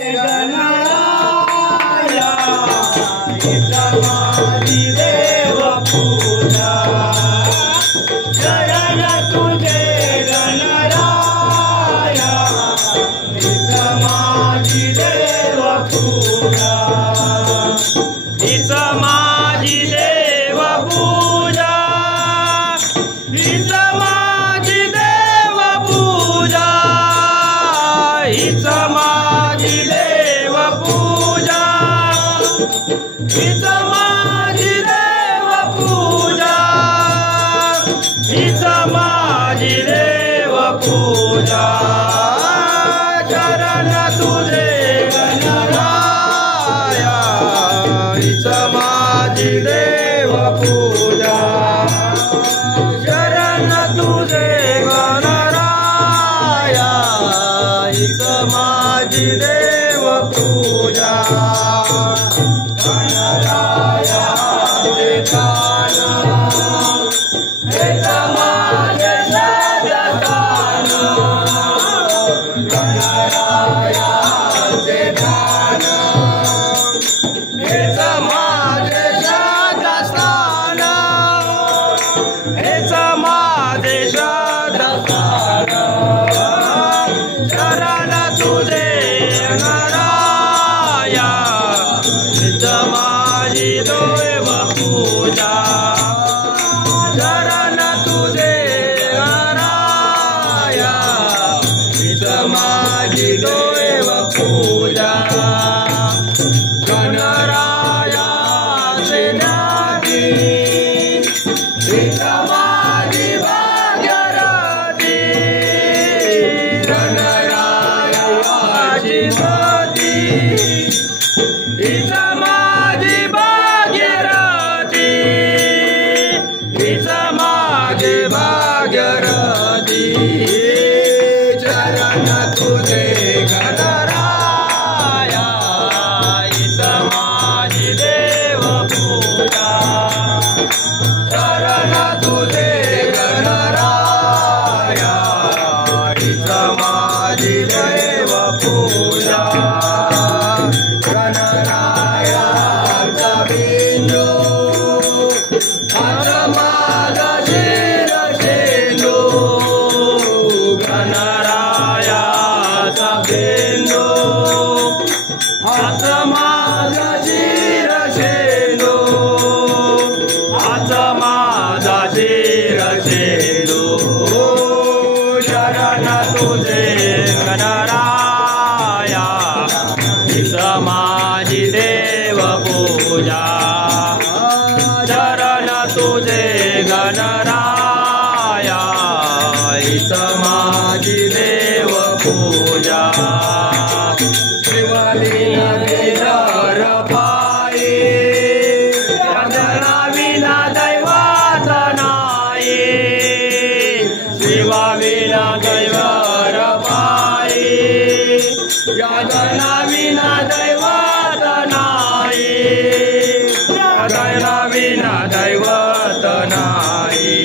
गणराया समाधी देव पूजा शरण तुझे गणराया समाधी देव पूजा समाधी देव पूजा समाधी देव पूजा समाधी देव पूजा समाधी देव पूजा समाधी देव पूजा चरण तुझे गणराया समाधी देव पूजा शरण तुझे गणराया समाधी देव पूजा गणराया ध्यान हे समाधी सदान गणराया ध्यान हे समाधी सदान हे समाधी सदान शरण तुझे गणराया समाधी देव पूजा शरण तुझे गणराया समाधी देव पूजा गणराया ज्ञानी समाधी भागीरथी गणरायाची सती समाधी भागीरथी समाधी भागीरथी चरण तुझे गणराया समाधी देव पूजा शरण तुझे गणराया समाधी देव पूजा गणरायाचा बिंदू हात माझा शिरसेंदू गणरायाचा बिंदू हात माझा शिरसेंदू हात माझा शिरसेंदू शरण तुझे गणराया समाधी देव पूजा शरण तुझे गणराया समाधी देव पूजा शिवलीला गिरर पायी यातना विना दैवत नाही शिवाविना दैवर पायी यातना विना दैवत नाही यातना विना दैवत नाही